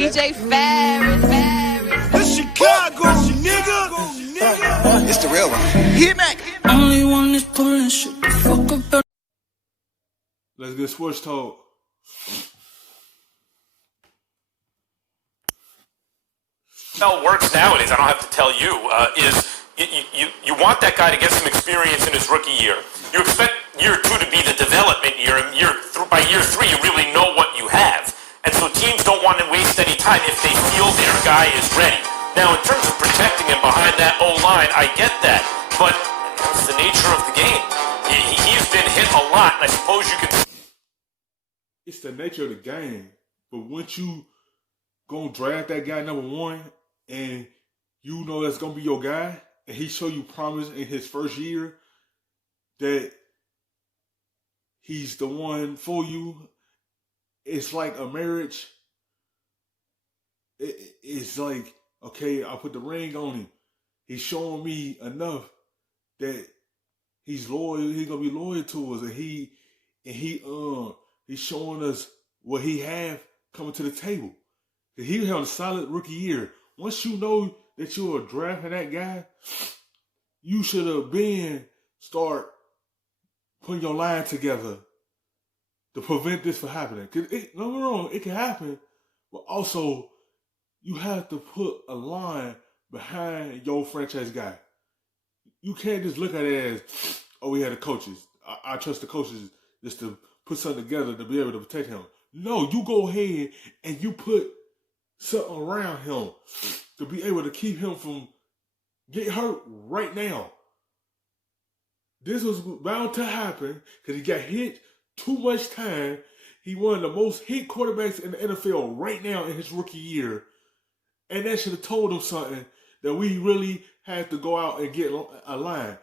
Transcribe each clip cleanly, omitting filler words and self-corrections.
DJ Ferris. The Chicago, nigga. It's the real one. Hit me. Only one is pulling shit the fuck up. Let's get sports talk. How it works nowadays, I don't have to tell you, is you want that guy to get some experience in his rookie year. You expect year 2 to be the development year, and by year 3 you really know what you have. And so teams don't want to waste any time if they feel their guy is ready. Now, in terms of protecting him behind that O-line, I get that, but it's the nature of the game. He's been hit a lot, and I suppose you can... It's the nature of the game, but once you go draft that guy number 1, and you know that's going to be your guy, and he show you promise in his first year that he's the one for you, it's like a marriage. It's like, okay, I put the ring on him. He's showing me enough that he's loyal. He's gonna be loyal to us, and he's showing us what he have coming to the table. He had a solid rookie year. Once you know that you are drafting that guy, you should have been start putting your line together to prevent this from happening. Cause don't get me wrong, it can happen, but also you have to put a line behind your franchise guy. You can't just look at it as, oh, we had the coaches. I trust the coaches just to put something together to be able to protect him. No, you go ahead and you put something around him to be able to keep him from getting hurt right now. This was bound to happen because he got hit too much time. He one of the most hit quarterbacks in the NFL right now in his rookie year. And that should have told him something that we really had to go out and get a line.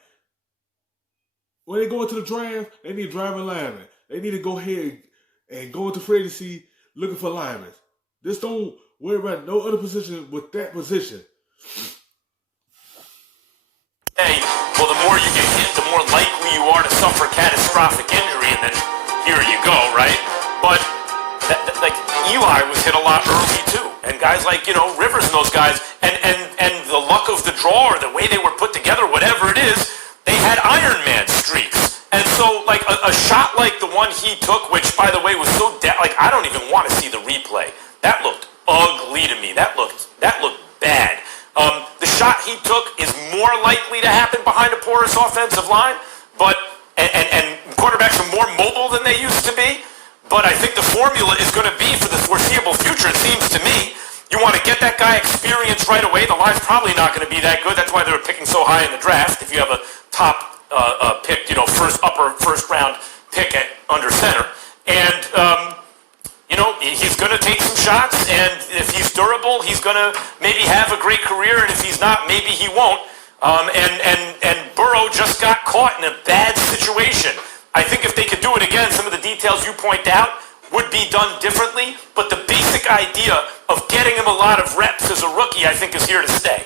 When they go into the draft, they need driving linemen. They need to go ahead and go into free agency looking for linemen. Just don't worry about no other position with that position. Hey, well, the more you get hit, the more likely you are to suffer catastrophic injury, and then here you go, right? But like Eli was hit a lot early too, and guys like Rivers and those guys, and the luck of the draw or the way they were put together, whatever it is, they had Iron Man streaks, and so like a shot like the one he took, which by the way was so I don't even want to see the replay. That looked ugly to me. That looked bad. The shot he took is more likely to happen behind a porous offensive line, but and quarterbacks are more mobile than they used to be. But I think the formula is going to be for the foreseeable future. It seems to me you want to get that guy experience right away. The line's probably not going to be that good. That's why they're picking so high in the draft. If you have a top pick, upper first round pick at under center, and he's going to take some shots, and if he's durable, he's going to maybe have a great career, and if he's not, maybe he won't. And Burrow just got caught in a bad situation. I think if they could do it again, some of the details you point out would be done differently, but the basic idea of getting him a lot of reps as a rookie, I think, is here to stay.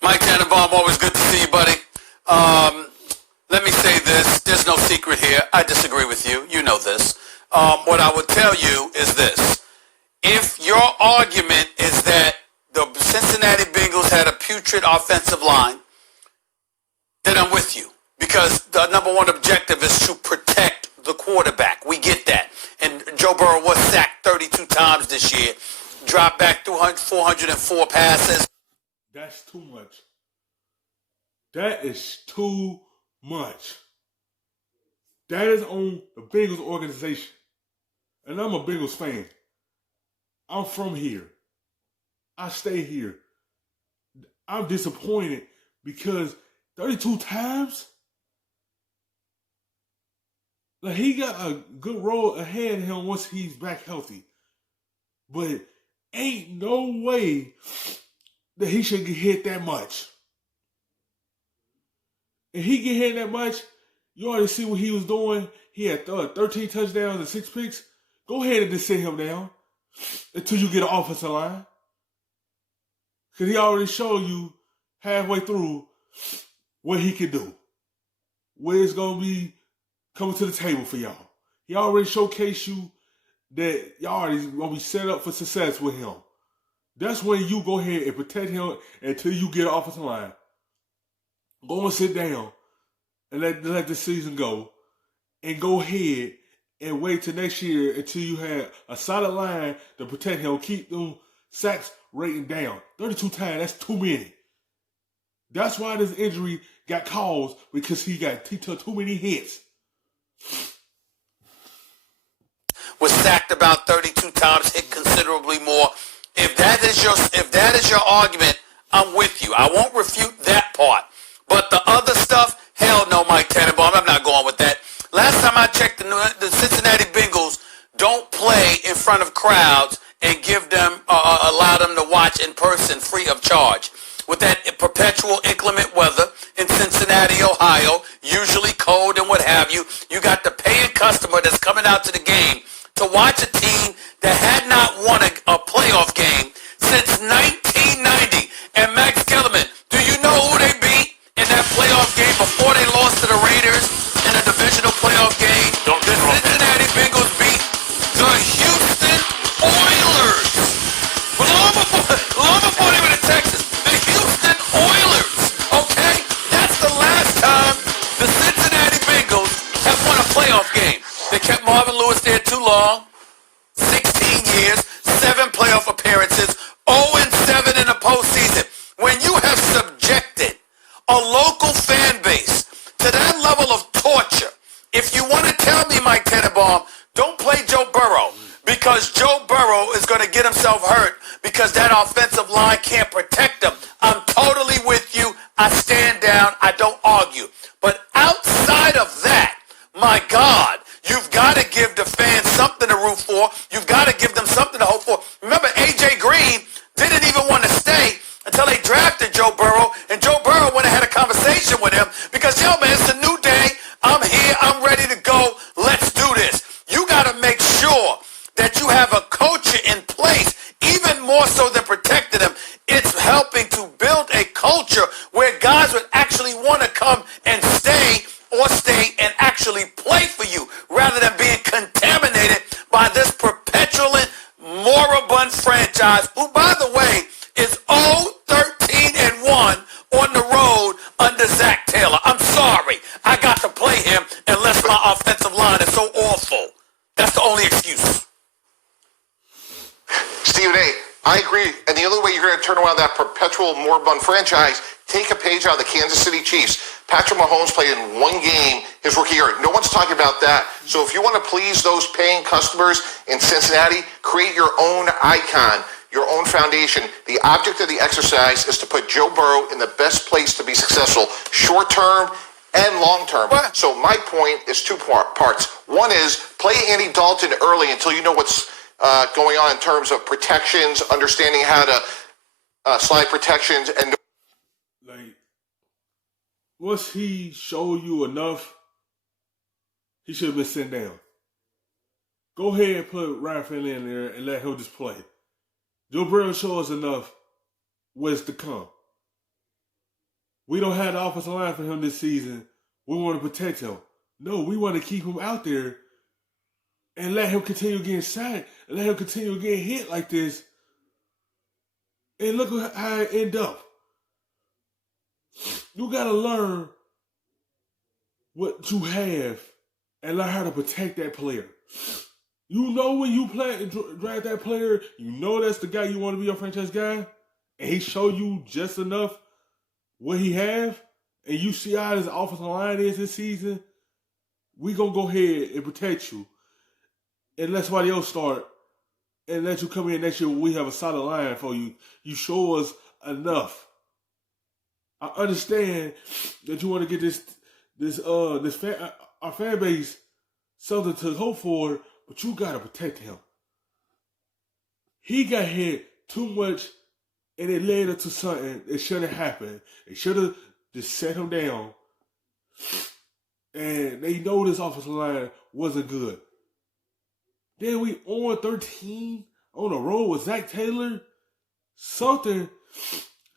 Mike Tannenbaum, always good to see you, buddy. Let me say this. There's no secret here. I disagree with you. You know this. What I would tell you is this. If your argument is that the Cincinnati Bengals had a putrid offensive line, then I'm with you. Because the number one objective is to protect the quarterback. We get that. And Joe Burrow was sacked 32 times this year. Dropped back 404 passes. That's too much. That is too much. That is on the Bengals organization. And I'm a Bengals fan. I'm from here. I stay here. I'm disappointed because 32 times? Like, he got a good role ahead of him once he's back healthy. But ain't no way that he should get hit that much. If he get hit that much, you already see what he was doing. He had 13 touchdowns and 6 picks. Go ahead and just sit him down until you get an offensive line. Because he already showed you halfway through what he can do. Where it's going to be coming to the table for y'all. He already showcased you that y'all is gonna be set up for success with him. That's when you go ahead and protect him until you get an offensive line. Go and sit down and let the season go, and go ahead and wait till next year until you have a solid line to protect him, keep them sacks rating down. 32 times, that's too many. That's why this injury got caused, because he took too many hits. Was sacked about 32 times, hit considerably more. If that is your argument, I'm with you. I won't refute that part. But the other stuff, hell no, Mike Tannenbaum. I'm not going with that. Last time I checked, the Cincinnati Bengals don't play in front of crowds and give them, allow them to watch in person free of charge. With that perpetual inclement weather in Cincinnati, Ohio, usually cold and what have you, you got the paying customer that's coming out to the game to watch a team that had not won a playoff game since 1990. And Max Kellerman, do you know who they beat in that playoff game before they lost to the Raiders in a divisional playoff game? The Cincinnati Bengals beat the Houston Oilers. Long before they were in Texas. The Houston Oilers. Okay? That's the last time the Cincinnati Bengals have won a playoff game. They kept Marvin Lewis there too long. 16 years, 7 playoff appearances, 0-7 in the postseason. When you have subjected a local fan base to that level of torture, if you want to tell me, Mike Tannenbaum, don't play Joe Burrow, because Joe Burrow is going to get himself hurt because that offensive line can't protect him. I'm totally with you. I stand down. I don't argue. But outside of that, my God, you've got to give the fans something to root for. You've got to give them something to hope for. Remember, A.J. Green didn't even want to stay until they drafted Joe Burrow, and Joe Burrow went and had a conversation with him because, yo, man, it's a new day. I'm here. I'm ready to go. Let's do this. You got to make sure that you have a culture in place, even more so than protecting them. It's helping to build a culture where guys would actually want to come and stay and actually play for you, rather than being contaminated by this perpetual moribund franchise, who, by the way, is 0-13-1 on the road under Zach Taylor. I'm sorry. I got to play him unless my offensive line is so awful. That's the only excuse. Stephen A., I agree. And the only way you're going to turn around that perpetual moribund franchise, take a page out of the Kansas City Chiefs. Patrick Mahomes played in one game his rookie year. No one's talking about that. So if you want to please those paying customers in Cincinnati, create your own icon, your own foundation. The object of the exercise is to put Joe Burrow in the best place to be successful, short term and long term. So my point is two parts. One is play Andy Dalton early until you know what's going on in terms of protections, understanding how to slide protections, and like, once he showed you enough, he should have been sent down. Go ahead and put Ryan Finley in there and let him just play. Joe Burrow showed us enough what's to come. We don't have the offensive line for him this season. We want to protect him. No, we want to keep him out there and let him continue getting sacked and let him continue getting hit like this. And look how it end up. You got to learn what you have and learn how to protect that player. You know when you draft that player, you know that's the guy you want to be your franchise guy, and he showed you just enough what he have, and you see how his offensive line is this season, we going to go ahead and protect you and let somebody else start and let you come in next year when we have a solid line for you. You show us enough. I understand that you want to get our fan base something to hope for, but you gotta protect him. He got hit too much, and it led up to something that shouldn't happen. They should have just set him down, and they know this offensive line wasn't good. Then we on 13 on the road with Zach Taylor. Something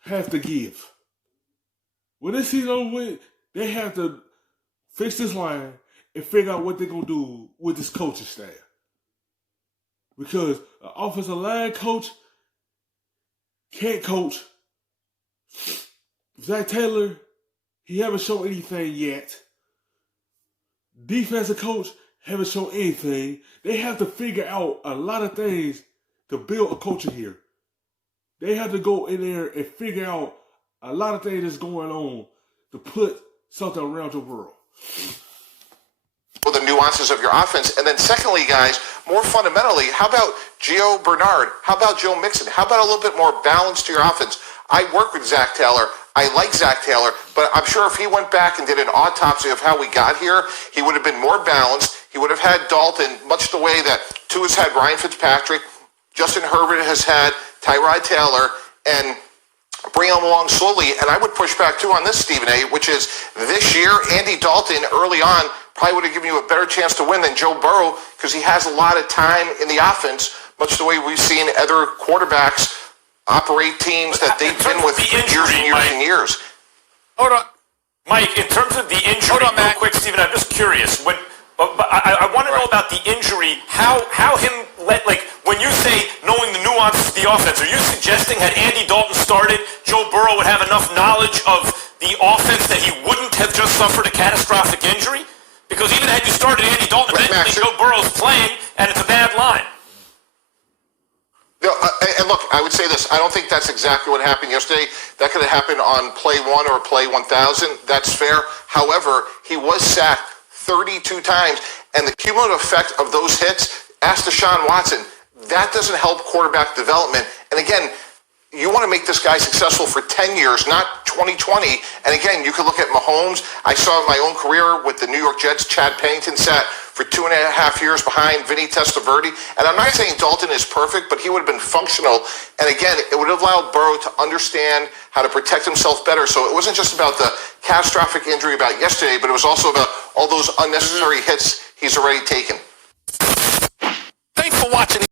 has to give. When this season over with, they have to fix this line and figure out what they're going to do with this coaching staff. because an offensive line coach can't coach. Zach Taylor, he haven't shown anything yet. Defensive coach haven't shown anything. They have to figure out a lot of things to build a culture here. They have to go in there and figure out a lot of things that's going on to put something around Joe Burrow. For the nuances of your offense. And then secondly, guys, more fundamentally, how about Gio Bernard? How about Joe Mixon? How about a little bit more balance to your offense? I work with Zach Taylor. I like Zach Taylor, but I'm sure if he went back and did an autopsy of how we got here, he would have been more balanced. He would have had Dalton, much the way that Tua's had Ryan Fitzpatrick, Justin Herbert has had Tyrod Taylor, and bring them along slowly. And I would push back too on this, Stephen A., which is this year, Andy Dalton early on probably would have given you a better chance to win than Joe Burrow because he has a lot of time in the offense, much the way we've seen other quarterbacks operate teams that they've been with for years and years and years. Hold on. Mike, in terms of the injury, Hold on, real Matt. quick, Stephen, I'm just curious. But I want to know about the injury. How him like when you say knowing the nuances of the offense, are you suggesting had Andy Dalton started, Joe Burrow would have enough knowledge of the offense that he wouldn't have just suffered a catastrophic injury? Because even had you started Andy Dalton, eventually Joe Burrow's playing, and it's a bad line. No, and look, I would say this. I don't think that's exactly what happened yesterday. That could have happened on play 1 or play 1,000. That's fair. However, he was sacked 32 times, and the cumulative effect of those hits, ask Deshaun Watson, that doesn't help quarterback development. And again, you want to make this guy successful for 10 years, not 2020. And again, you could look at Mahomes. I saw in my own career with the New York Jets, Chad Pennington sat for 2.5 years behind Vinny Testaverde. And I'm not saying Dalton is perfect, but he would have been functional. And again, it would have allowed Burrow to understand how to protect himself better. So it wasn't just about the catastrophic injury about yesterday, but it was also about all those unnecessary hits he's already taken. Thanks for watching.